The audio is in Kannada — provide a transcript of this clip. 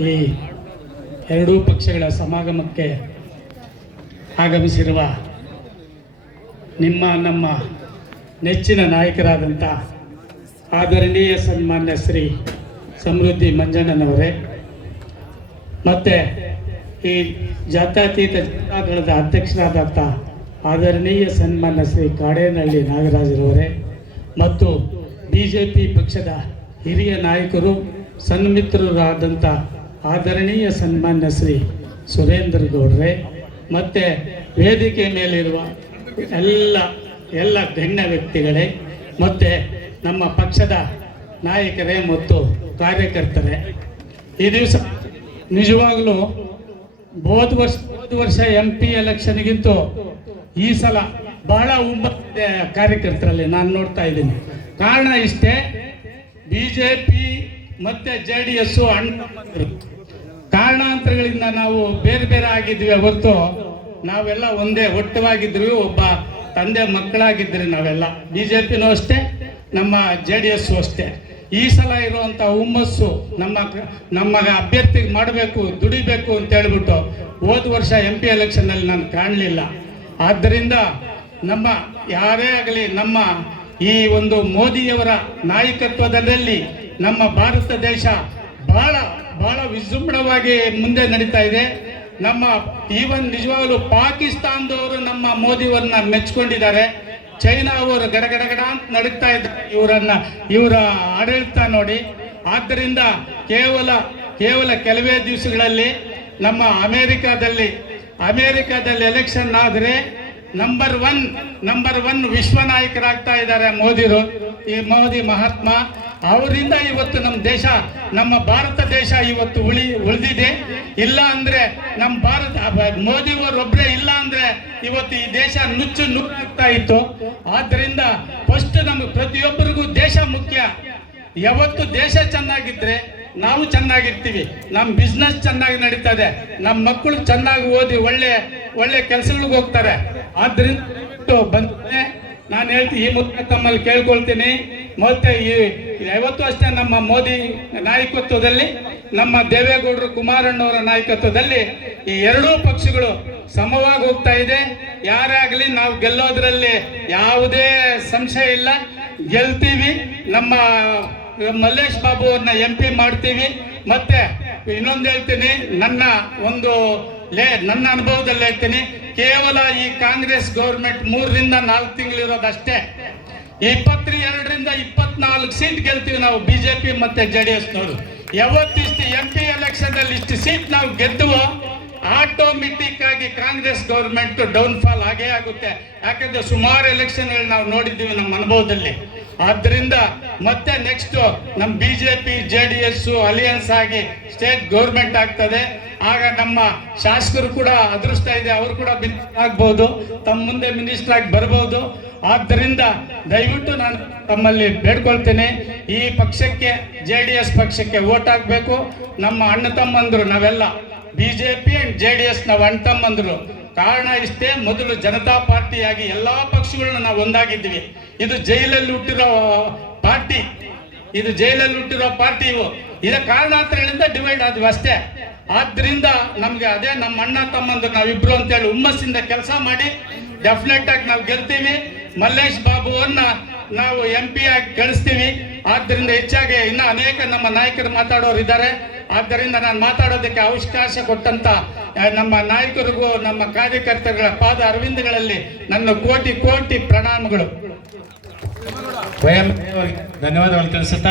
ಈ ಎರಡೂ ಪಕ್ಷಗಳ ಸಮಾಗಮಕ್ಕೆ ಆಗಮಿಸಿರುವ ನಮ್ಮ ನೆಚ್ಚಿನ ನಾಯಕರಾದಂಥ ಆದರಣೀಯ ಸನ್ಮಾನ್ಯ ಶ್ರೀ ಸಮೃದ್ಧಿ ಮಂಜಣ್ಣನವರೇ, ಮತ್ತು ಈ ಜಾತ್ಯತೀತ ಜನತಾದಳದ ಅಧ್ಯಕ್ಷರಾದಂಥ ಆದರಣೀಯ ಸನ್ಮಾನ್ಯ ಶ್ರೀ ಕಾಡೇನಹಳ್ಳಿ ನಾಗರಾಜರವರೇ, ಮತ್ತು BJP ಪಕ್ಷದ ಹಿರಿಯ ನಾಯಕರು ಸನ್ಮಿತ್ರರಾದಂಥ ಆದರಣೀಯ ಸನ್ಮಾನ್ಯ ಶ್ರೀ ಸುರೇಂದ್ರ ಗೌಡ್ರೆ, ಮತ್ತು ವೇದಿಕೆ ಮೇಲಿರುವ ಎಲ್ಲ ಗಣ್ಯ ವ್ಯಕ್ತಿಗಳೇ, ಮತ್ತು ನಮ್ಮ ಪಕ್ಷದ ನಾಯಕರೇ ಮತ್ತು ಕಾರ್ಯಕರ್ತರೇ, ಈ ದಿವಸ ನಿಜವಾಗಲೂ ಹೋದ ವರ್ಷ MP ಎಲೆಕ್ಷನ್ಗಿಂತೂ ಈ ಸಲ ಬಹಳ ಉಮ್ಮತ್ತಿದೆ ಕಾರ್ಯಕರ್ತರಲ್ಲಿ ನಾನು ನೋಡ್ತಾ ಇದ್ದೀನಿ. ಕಾರಣ ಇಷ್ಟೇ, BJP ಮತ್ತು JDS ಅಣ್ಣರು ಕಾರಣಾಂತರಗಳಿಂದ ನಾವು ಬೇರೆ ಬೇರೆ ಆಗಿದ್ವಿ. ಹೊರತು ನಾವೆಲ್ಲ ಒಂದೇ ಒಟ್ಟವಾಗಿದ್ವಿ, ಒಬ್ಬ ತಂದೆ ಮಕ್ಕಳಾಗಿದ್ರಿ ನಾವೆಲ್ಲ. BJPನೂ ಅಷ್ಟೇ, ನಮ್ಮ JDS ಅಷ್ಟೇ. ಈ ಸಲ ಇರುವಂಥ ಹುಮ್ಮಸ್ಸು ನಮ್ಮ ಅಭ್ಯರ್ಥಿಗೆ ಮಾಡಬೇಕು, ದುಡಿಬೇಕು ಅಂತ ಹೇಳ್ಬಿಟ್ಟು ಹೋದ ವರ್ಷ MP ಎಲೆಕ್ಷನ್ನಲ್ಲಿ ನಾನು ಕಾಣಲಿಲ್ಲ. ಆದ್ದರಿಂದ ನಮ್ಮ ಯಾರೇ ಆಗಲಿ, ನಮ್ಮ ಈ ಒಂದು ಮೋದಿಯವರ ನಾಯಕತ್ವದಲ್ಲಿ ನಮ್ಮ ಭಾರತ ದೇಶ ಬಹಳ ಬಹಳ ವಿಜೃಂಭಣವಾಗಿ ಮುಂದೆ ನಡೀತಾ ಇದೆ. ನಮ್ಮ ಈವನ್ ನಿಜವಾಗಲೂ ಪಾಕಿಸ್ತಾನದವರು ನಮ್ಮ ಮೋದಿಯವರನ್ನ ಮೆಚ್ಕೊಂಡಿದ್ದಾರೆ. ಚೈನಾ ಅವರು ಗಡಗಡಗಡ ಅಂತ ನಡೀತಾ ಇದ್ದಾರೆ ಇವರ ಆಡಳಿತ ನೋಡಿ. ಆದ್ದರಿಂದ ಕೇವಲ ಕೆಲವೇ ದಿವಸಗಳಲ್ಲಿ ನಮ್ಮ ಅಮೇರಿಕಾದಲ್ಲಿ ಎಲೆಕ್ಷನ್ ಆದರೆ ನಂಬರ್ ಒನ್ ವಿಶ್ವ ನಾಯಕರಾಗ್ತಾ ಇದ್ದಾರೆ ಈ ಮೋದಿ ಮಹಾತ್ಮ. ಅವರಿಂದ ಇವತ್ತು ನಮ್ಮ ಭಾರತ ದೇಶ ಇವತ್ತು ಉಳಿದಿದೆ. ಇಲ್ಲ ಅಂದ್ರೆ ನಮ್ಮ ಮೋದಿಯವರೊಬ್ಬರೇ ಇಲ್ಲ ಅಂದ್ರೆ ಇವತ್ತು ಈ ದೇಶ ನುಗ್ಗುತ್ತಾ ಇತ್ತು. ಆದ್ದರಿಂದ ಫಸ್ಟ್ ನಮ್ಗೆ ಪ್ರತಿಯೊಬ್ಬರಿಗೂ ದೇಶ ಮುಖ್ಯ. ಯಾವತ್ತು ದೇಶ ಚೆನ್ನಾಗಿದ್ರೆ ನಾವು ಚೆನ್ನಾಗಿರ್ತೀವಿ, ನಮ್ಮ ಬಿಸ್ನೆಸ್ ಚೆನ್ನಾಗಿ ನಡೀತದೆ, ನಮ್ಮ ಮಕ್ಕಳು ಚೆನ್ನಾಗಿ ಓದಿ ಒಳ್ಳೆ ಕೆಲಸಗಳಿಗೆ ಹೋಗ್ತಾರೆ. ಆದ್ದರಿಂದ ಬಂದ್ರೆ ನಾನು ಹೇಳ್ತೀನಿ, ಈ ಮೂಲಕ ತಮ್ಮಲ್ಲಿ ಕೇಳ್ಕೊಳ್ತೀನಿ. ಮತ್ತೆ ಯಾವತ್ತೂ ಅಷ್ಟೇ ನಮ್ಮ ಮೋದಿ ನಾಯಕತ್ವದಲ್ಲಿ, ನಮ್ಮ ದೇವೇಗೌಡರು ಕುಮಾರಣ್ಣವರ ನಾಯಕತ್ವದಲ್ಲಿ ಈ ಎರಡೂ ಪಕ್ಷಗಳು ಸಮವಾಗಿ ಹೋಗ್ತಾ ಇದೆ. ಯಾರೇ ಆಗಲಿ ನಾವು ಗೆಲ್ಲೋದ್ರಲ್ಲಿ ಯಾವುದೇ ಸಂಶಯ ಇಲ್ಲ, ಗೆಲ್ತೀವಿ. ನಮ್ಮ ಮಲ್ಲೇಶ್ ಬಾಬು ಅವ್ರನ್ನ MP ಮಾಡ್ತೀವಿ. ಮತ್ತೆ ಇನ್ನೊಂದು ಹೇಳ್ತೀನಿ, ನನ್ನ ಅನುಭವದಲ್ಲಿ ಹೇಳ್ತೀನಿ, ಕೇವಲ ಈ ಕಾಂಗ್ರೆಸ್ ಗೌರ್ಮೆಂಟ್ 3 ರಿಂದ 4 ತಿಂಗಳಿರೋದಷ್ಟೇ. 22 ರಿಂದ 24 ಸೀಟ್ ಗೆಲ್ತೀವಿ ನಾವು BJP ಮತ್ತೆ JDSನವರು. ಯಾವತ್ತಿಷ್ಟು MP ಎಲೆಕ್ಷನ್ ಅಲ್ಲಿ ಇಷ್ಟು ಸೀಟ್ ನಾವು ಗೆದ್ದುವೋ ಆಟೋಮೆಟಿಕ್ ಆಗಿ ಕಾಂಗ್ರೆಸ್ ಗೌರ್ಮೆಂಟ್ ಡೌನ್ಫಾಲ್ ಆಗೇ ಆಗುತ್ತೆ. ಯಾಕಂದ್ರೆ ಸುಮಾರು ಎಲೆಕ್ಷನ್ಗಳು ನಾವು ನೋಡಿದ್ದೀವಿ ನಮ್ಮ ಅನುಭವದಲ್ಲಿ. ಆದ್ದರಿಂದ ಮತ್ತೆ ನೆಕ್ಸ್ಟ್ ನಮ್ಮ BJP JDS ಅಲಿಯನ್ಸ್ ಆಗಿ ಸ್ಟೇಟ್ ಗೌರ್ಮೆಂಟ್ ಆಗ್ತದೆ. ಆಗ ನಮ್ಮ ಶಾಸಕರು ಕೂಡ ಅದೃಷ್ಟ ಇದೆ, ಅವರು ಕೂಡ ಆಗ್ಬಹುದು, ತಮ್ಮ ಮುಂದೆ ಮಿನಿಸ್ಟರ್ ಆಗಿ ಬರ್ಬೋದು. ಆದ್ದರಿಂದ ದಯವಿಟ್ಟು ನಾನು ತಮ್ಮಲ್ಲಿ ಬೇಡ್ಕೊಳ್ತೇನೆ, ಈ ಪಕ್ಷಕ್ಕೆ JDS ಪಕ್ಷಕ್ಕೆ ವೋಟ್ ಹಾಕಬೇಕು. ನಮ್ಮ ಅಣ್ಣ ತಮ್ಮಂದ್ರು ನಾವೆಲ್ಲ BJP ಅಂಡ್ JDS ನಾವು ಅಣ್ಣ ತಮ್ಮಂದ್ರು. ಕಾರಣ ಇಷ್ಟೇ, ಮೊದಲು ಜನತಾ ಪಾರ್ಟಿಯಾಗಿ ಎಲ್ಲಾ ಪಕ್ಷಗಳನ್ನ ನಾವು ಒಂದಾಗಿದ್ವಿ. ಇದು ಜೈಲಲ್ಲಿ ಹುಟ್ಟಿರೋ ಪಾರ್ಟಿ, ಇದ ಕಾರಣಾಂತರಗಳಿಂದ ಡಿವೈಡ್ ಆದ್ವಿ ಅಷ್ಟೇ. ಆದ್ರಿಂದ ನಮ್ಗೆ ಅದೇ ನಮ್ಮ ಅಣ್ಣ ತಮ್ಮಂದ್ರು ನಾವಿಬ್ರು ಅಂತೇಳಿ ಹುಮ್ಮಸ್ಸಿಂದ ಕೆಲಸ ಮಾಡಿ ಡೆಫಿನೆಟ್ ಆಗಿ ನಾವು ಗೆಲ್ತೀವಿ. ಮಲ್ಲೇಶ್ ಬಾಬು ಅವ್ರನ್ನ ನಾವು MP ಆಗಿ ಕಳಿಸ್ತೀವಿ. ಆದ್ದರಿಂದ ಹೆಚ್ಚಾಗಿ ಇನ್ನ ಅನೇಕ ನಮ್ಮ ನಾಯಕರು ಮಾತಾಡೋರು ಇದ್ದಾರೆ. ಆದ್ದರಿಂದ ನಾನು ಮಾತಾಡೋದಕ್ಕೆ ಅವಕಾಶ ಕೊಟ್ಟಂತ ನಮ್ಮ ನಾಯಕರಿಗೂ ನಮ್ಮ ಕಾರ್ಯಕರ್ತರುಗಳ ಪಾದ ಅರವಿಂದಗಳಲ್ಲಿ ನನ್ನ ಕೋಟಿ ಪ್ರಣಾಮಗಳು. ಧನ್ಯವಾದಗಳು ತಿಳಿಸುತ್ತಾ